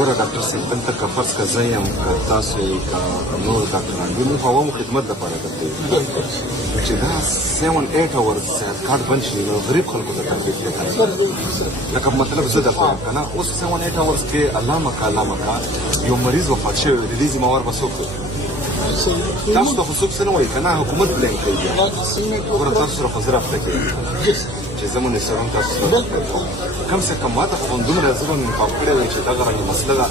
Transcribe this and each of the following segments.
ګوره ډاکټر صاحب دلته که فرض که زه یم که تاسو یې که نور ډاکټران دي موږ عوامو خدمت دپاره دلته یو چې دا 7-8 اورز صحت کارت بند شي نو غریب خلکو ته تکلیف دی لکه مطلب زه دپاره که نه اوس 7-8 اورز کې الله مکه یو مریض وفات شوی دی دې ذمهوار به څوک دی تاسو ته خو څوک څه نه وایي که نه حکومت بلیم کوي بیا ګوره تاسو سره خو زه رابطه کېږم چې زه منصرم تاسو سره کم سے کم ماته خو دومره زه به مې پام کړی وی چې دغه رنګه مسله ده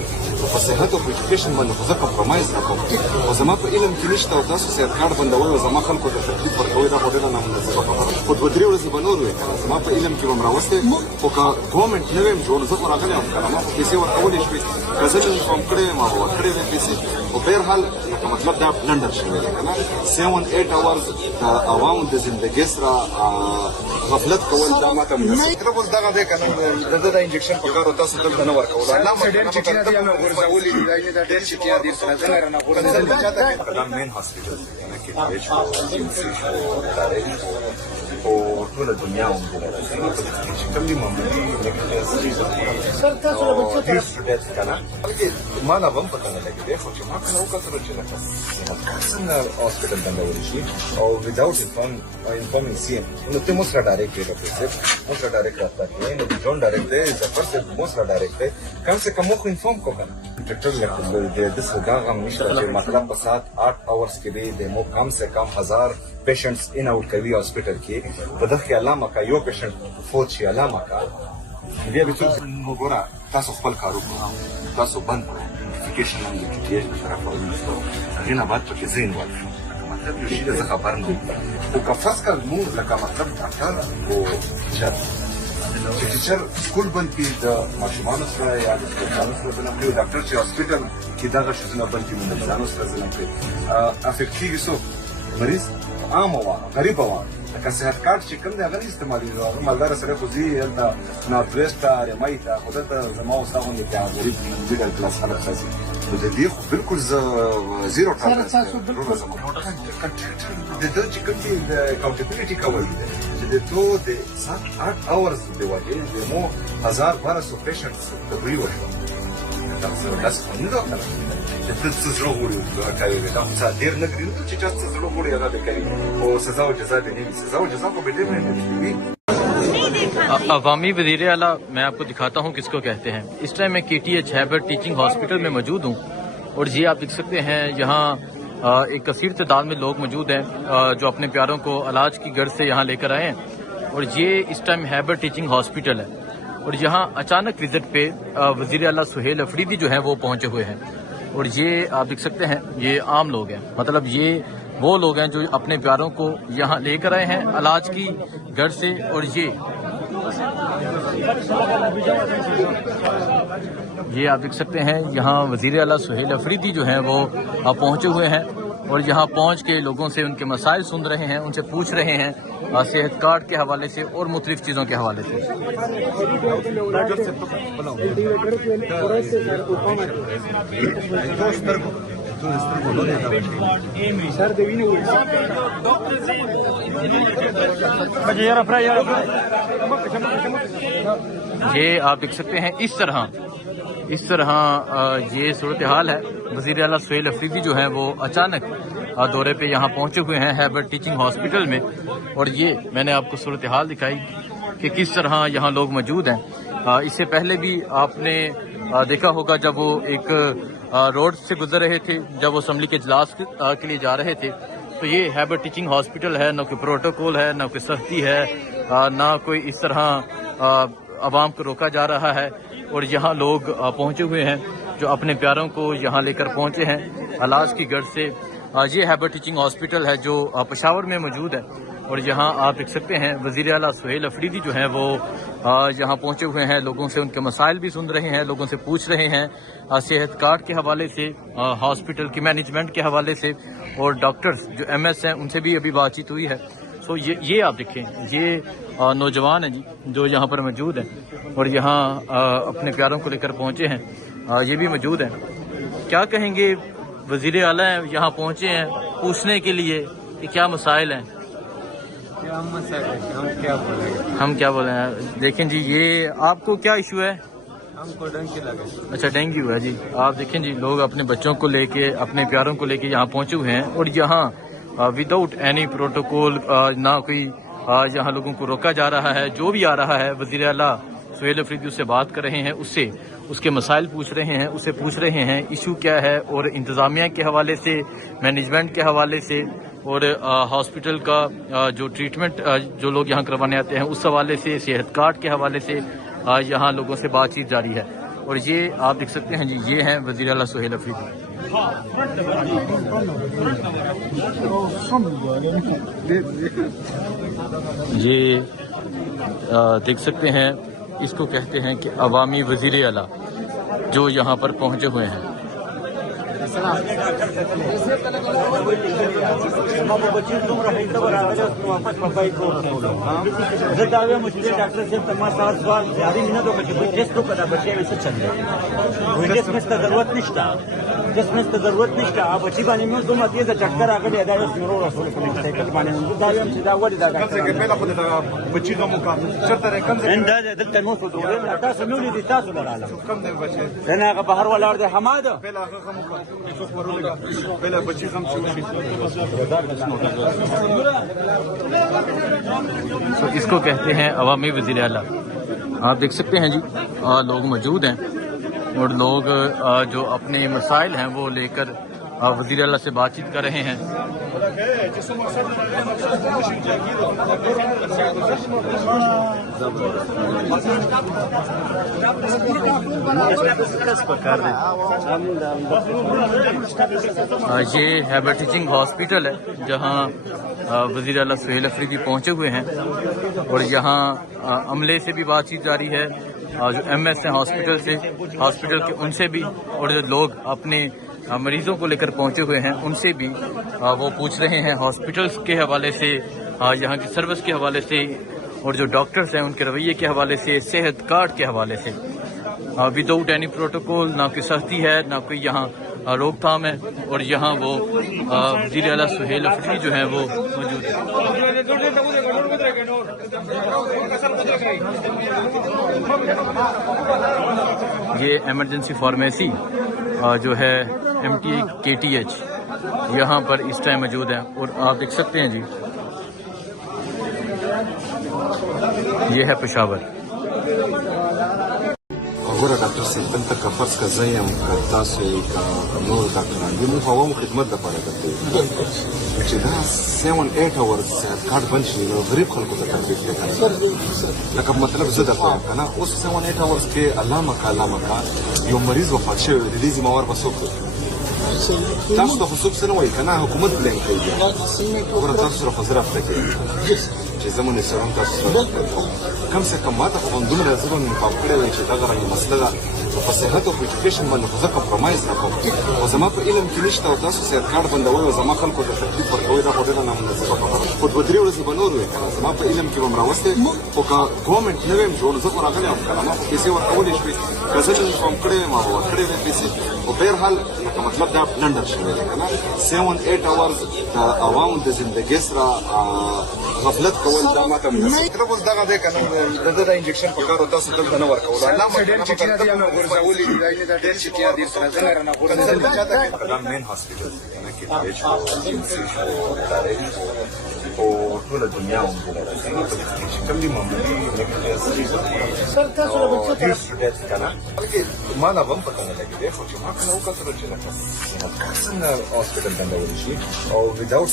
په صحت او په ایجوکیشن باندې خو زه کمپرومایز نه کوم خو زما په علم کې نشته او تاسو صحت کارت بندوئ او زما خلکو ته تکلیف ورکوئ دا خو ډېره نامناسبه خبره ده خو 2-3 ورځې به نور وی که نه زما په علم کې به م راوستی خو که ګورمنټ نه ویم جوړ زه خو راغلی یم که نه ما خو پیسې ورکولی شوې که زه مې انفارم کړی یم او ورکړې وې پیسې خو بهرحال لکه مطلب دا بلنډر شوی دی که نه 7-8 اورز د عوامو د زندګۍ سره غفلت کول دا ماته مناسب اوس دغه دی که نه د ده دا انجکشن په کار و تاسو دلته نه ورکولو الله دا مین هاسپیټل دی که نه کې او ټوله دنیا عمومي چې کوم دي معمولي ډېر سټوډنټس که نه بلکې ما نه به هم پته نه لګېدی خو چې ما که نه وکتلو چې لکه څنګه هاسپیټل بندولی شي او وداوټ انفارمینګ سی ایم نو ته مو سره ډایرکټ دی ډاکټر صاحب مو سره ډایرکټ رابطه کوي نو جون ډایرکټ دی ظفر صاحب مو سره ډایرکټ دی کم سے کم مو خو انفارم کو که نه ډاکټر داسې دا غم نشته چې مطلب په ساعت 8 اورز کې دی د مو کم سے کم 1000 پیشنټس ان آؤٹ کوي هاسپیټل کې په دغه کې الله مکه یو پیشنټ فوت شي الله مکه بیا به څوک وګوره تاسو خپل کار وکړئ تاسو بند کړئ نوټیفیکیشن هم د ټي ټي ایچ په طرف ورنیسته هغې نه بعد پکې زه انوالو شم مطلب یو شي زه خبر نه وم خو که فرض کړه مونږ لکه مطلب ډاکټر او ټیچر چې ټیچر سکول بند کړي د ماشومانو سره یا د بچیانو سره ظلم کوي ډاکټر چې هاسپیټل کې دغه شیزونه بند کړي مریضانو سره ظلم کوي افیکټ کېږي څوک مریض عام عوام غریب عوام لکه صحت کارت چې کوم دی هغه نه استعمالېږي هغه مالداره سړی خو ځي هلته نارت ویسټ ته ارمای ته خو دلته زما او ستا غوندې غریب میډل کلاس خلک ښځي نو د دې خو بالکل زه زیرو ټالرنس د ده چې کوم دي د اکاونټیبلټي کول دی چې د تو د 7-8 اورز د وجې د مو 1200 پیشنټس تبري وشوه داسې خو نه ده که نه ته څه زړه غواړي کوي دا خو څه ډېر نه کړي چې چا څه زړه غواړي هغه به کوي او سزا و جزا به نه وي سزا و جزا کو به ډېر نه وي عوامی وزیر اعلیٰ میں آپ کو دکھاتا ہوں کس کو کہتے ہیں اس ٹائم میں KTH ہیبر ٹیچنگ ہاسپٹل میں موجود ہوں اور یہ آپ دیکھ سکتے ہیں یہاں ایک کثیر تعداد میں لوگ موجود ہیں جو اپنے پیاروں کو علاج کی غرض سے یہاں لے کر آئے ہیں اور یہ اس ٹائم ہیبر ٹیچنگ ہاسپٹل ہے اور یہاں اچانک وزٹ پہ وزیر اعلیٰ سہیل افریدی جو ہیں وہ پہنچے ہوئے ہیں اور یہ آپ دیکھ سکتے ہیں یہ عام لوگ ہیں مطلب یہ وہ لوگ ہیں جو اپنے پیاروں کو یہاں لے کر آئے ہیں علاج کی غرض سے اور یہ آپ دیکھ سکتے ہیں یہاں وزیر اعلیٰ سہیل افریدی جو ہیں وہ پہنچے ہوئے ہیں اور یہاں پہنچ کے لوگوں سے ان کے مسائل سن رہے ہیں ان سے پوچھ رہے ہیں صحت کارڈ کے حوالے سے اور مختلف چیزوں کے حوالے سے یہ آپ دیکھ سکتے ہیں اس طرح یہ صورتحال ہے وزیر اعلیٰ سہیل افریدی جو ہیں وہ اچانک دورے پہ یہاں پہنچے ہوئے ہیں ہیبر ٹیچنگ ہاسپٹل میں اور یہ میں نے آپ کو صورتحال دکھائی کہ کس طرح یہاں لوگ موجود ہیں اس سے پہلے بھی آپ نے دیکھا ہوگا جب وہ ایک روڈ سے گزر رہے تھے جب وہ اسمبلی کے اجلاس کے لیے جا رہے تھے تو یہ ہیبر ٹیچنگ ہاسپٹل ہے نہ کوئی پروٹوکول ہے نہ کوئی سختی ہے نہ کوئی اس طرح عوام کو روکا جا رہا ہے اور یہاں لوگ پہنچے ہوئے ہیں جو اپنے پیاروں کو یہاں لے کر پہنچے ہیں علاج کی غرض سے یہ ہیبر ٹیچنگ ہاسپٹل ہے جو پشاور میں موجود ہے اور یہاں آپ دیکھ سکتے ہیں وزیر اعلیٰ سہیل افریدی جو ہیں وہ یہاں پہنچے ہوئے ہیں لوگوں سے ان کے مسائل بھی سن رہے ہیں لوگوں سے پوچھ رہے ہیں صحت کارڈ کے حوالے سے ہاسپٹل کی مینجمنٹ کے حوالے سے اور ڈاکٹرز جو MS ہیں ان سے بھی ابھی بات چیت ہوئی ہے تو یہ آپ دیکھیں یہ نوجوان ہیں جی جو یہاں پر موجود ہیں اور یہاں اپنے پیاروں کو لے کر پہنچے ہیں یہ بھی موجود ہیں کیا کہیں گے وزیر اعلیٰ یہااں پہنچے ہیں پوچھنے کے لیے کہ کیا مسائل ہیں ہم کیا بولیں دیکھیں جی یہ آپ کو کیا ایشو ہے ہم کو ڈنکی لگے. اچھا ڈینگی ہوا ہے جی. آپ دیکھیں جی لوگ اپنے بچوں کو لے کے اپنے پیاروں کو لے کے یہاں پہنچے ہوئے ہیں اور یہاں وداؤٹ اینی پروٹوکول نہ کوئی یہاں لوگوں کو روکا جا رہا ہے. جو بھی آ رہا ہے وزیر اعلیٰ سہیل افریدی اس سے بات کر رہے ہیں, اس کے مسائل پوچھ رہے ہیں, اسے پوچھ رہے ہیں ایشو کیا ہے اور انتظامیہ کے حوالے سے, مینجمنٹ کے حوالے سے اور ہاسپٹل کا جو ٹریٹمنٹ جو لوگ یہاں کروانے آتے ہیں اس حوالے سے, صحت کارڈ کے حوالے سے یہاں لوگوں سے بات چیت جاری ہے. اور یہ آپ دیکھ سکتے ہیں جی یہ ہیں وزیر اعلیٰ سہیل افریدی. یہ دیکھ سکتے ہیں اس کو کہتے ہیں کہ عوامی وزیر اعلیٰ جو یہاں پر پہنچے ہوئے ہیں. جس میں ضرورت نہیں تھا آپ اچھی پانی میں تم آتی ہے چکر آ کر سائیکل پانی کا باہر والا حماد اس کو کہتے ہیں عوامی وزیر اعلیٰ. آپ دیکھ سکتے ہیں جی لوگ موجود ہیں اور لوگ جو اپنے مسائل ہیں وہ لے کر وزیر اعلیٰ سے بات چیت کر رہے ہیں. یہ ہیبر ٹیچنگ ہاسپٹل ہے جہاں وزیر اعلیٰ سہیل افریدی پہنچے ہوئے ہیں اور یہاں عملے سے بھی بات چیت جاری ہے, جو ایم ایس ہیں ہاسپٹل کے ان سے بھی, اور جو لوگ اپنے مریضوں کو لے کر پہنچے ہوئے ہیں ان سے بھی وہ پوچھ رہے ہیں ہاسپٹلس کے حوالے سے, یہاں کی سروس کے حوالے سے اور جو ڈاکٹرز ہیں ان کے رویے کے حوالے سے, صحت کارڈ کے حوالے سے. وداؤٹ اینی پروٹوکول, نہ کوئی سختی ہے نہ کوئی یہاں روک تھام ہے. اور یہاں وہ وزیر اعلیٰ سہیل افریدی جو ہیں وہ موجود ہیں. یہ ایمرجنسی فارمیسی جو ہے MTKTH یہاں پر اس ٹائم موجود ہے اور آپ دیکھ سکتے ہیں جی یہ ہے پشاور. ګوره ډاکټر صاحب دلته که فرض که زه یم که تاسو یې که نور ډاکټران دي موږ عوامو خدمت لپاره کوو چې دا 7-8 اورز صحت کارت بند شي نو غریب خلکو ته تکلیف دی لکه مطلب زه درته وایم که نه اوس 7-8 اورز کې الله مکه یو مریض وفات شوی د دې ذمهوار به څوک دی؟ تاسو ته خو څوک څه نه وایي که نه حکومت بلیم کوي ګوره تاسو سره خو زه رابطه کوم چې زه منصرم تاسو سره رابطه کوم کم سے کم ماته خو دومره زه به مې پام کړی وی چې دغه رنګه مسله ده نو په صحت او په ایجوکیشن باندې خو زه کمپرومایز نه کوم خو زما په علم کې نشته او تاسو صحت کارت بندول او زما خلکو ته تکلیف ورکوئ دا خو ډېره نامناسبه خبره خو 2-3 ورځې به نور وي که نه زما په علم کې به م راوستی خو که ګورمنټ نه ویم جوړ زه خو راغلی یم که نه ما خو پیسې ورکولی شوې که زه مې پام کړی ویم ما به ورکړې وې پیسې خو بهرحال لکه مطلب دا بلنډر شوی دی که نه 7-8 اورز د عوامو د زندګۍ سره غفلت کول دا ماته مطلب اوس دغه دی که نه د ده دا انجکشن په کار و تاسو دلته نه ورکولو الله مین هاسپټل او ټوله دنیا هم چې کوم دي معمولي سر تاسو له بچو ته که نه ما نه به هم پته نه لګېدی خو چې ما کله وکتلو چې لکه څنګه هاسپټل بندولی شي او وداؤټ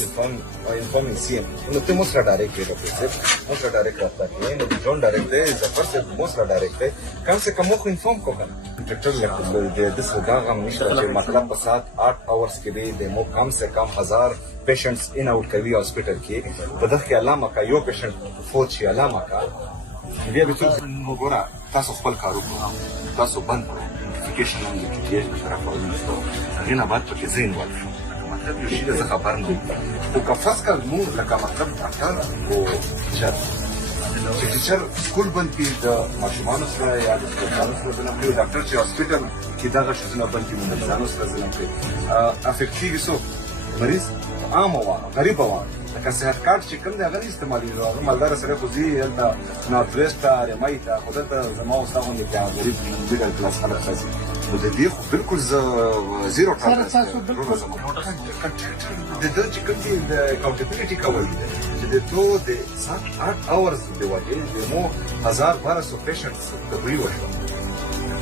انفارمینګ CM نو ته مو سره ډایرکټ دی ډاکټر صاحب مو سره ډایرکټ رابطه کوئ نو جون ډایرکټ دی ظفر صاحب مو سره ډایرکټ دی کم سے کم مو خو انفارم کو کنه ډاکټر لکه د داسې دا غم نشته چې مطلب په ساعت 8 اورز کې دی د مو کم سے کم 1000 پیشنټس ان آؤٹ کوي هاسپټل کې په دغه کې علامه کا یو پیشنټ فوت شي علامه کا بیا به څوک وګوره تاسو خپل کار وکړئ تاسو بند کړئ نوټیفیکیشن هم د TTH په طرف ورنیسته هغې نه بعد پکې زه انوالو شم مطلب یو شي زه خبر نه یم خو که فرض کړه مونږ لکه مطلب ډاکټر او ټیچر چې ټیچر سکول بند کړي د ماشومانو سره یا د سپورټانو سره ظلم کوي ډاکټر چې هاسپټل کې دغه شیزونه بند کړي مریضانو سره ظلم کوي افیکټیو څوک مریض عام وه غریب وه لکه صحت کارت چې کوم دی هغه نه استعمالېږي هغه مالداره سړی خو ځي هلته نارت ویسټ ته رمۍ ته خو دلته زما او ستا غوندې بیا غریب میډل کلاس خلک راځي نو د دې خو بالکل زه زیرو ټالرنس د ده چې کوم دي د اکاونټیبلټي کول دي چې د تو د 7-8 اورز د وجې د مو 1200 پیشنټس تبري وشو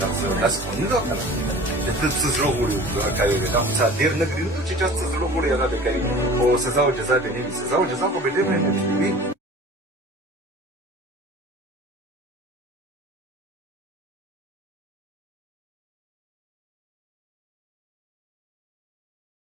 داسې خو نه ده که نه چې ته څه زړه غواړي کوي دا خو څه ډېر نه کړي چې چا څه زړه غواړي هغه به کوي خو سزا او جزا به نه وي سزا او جزا خو به ډېر نه وي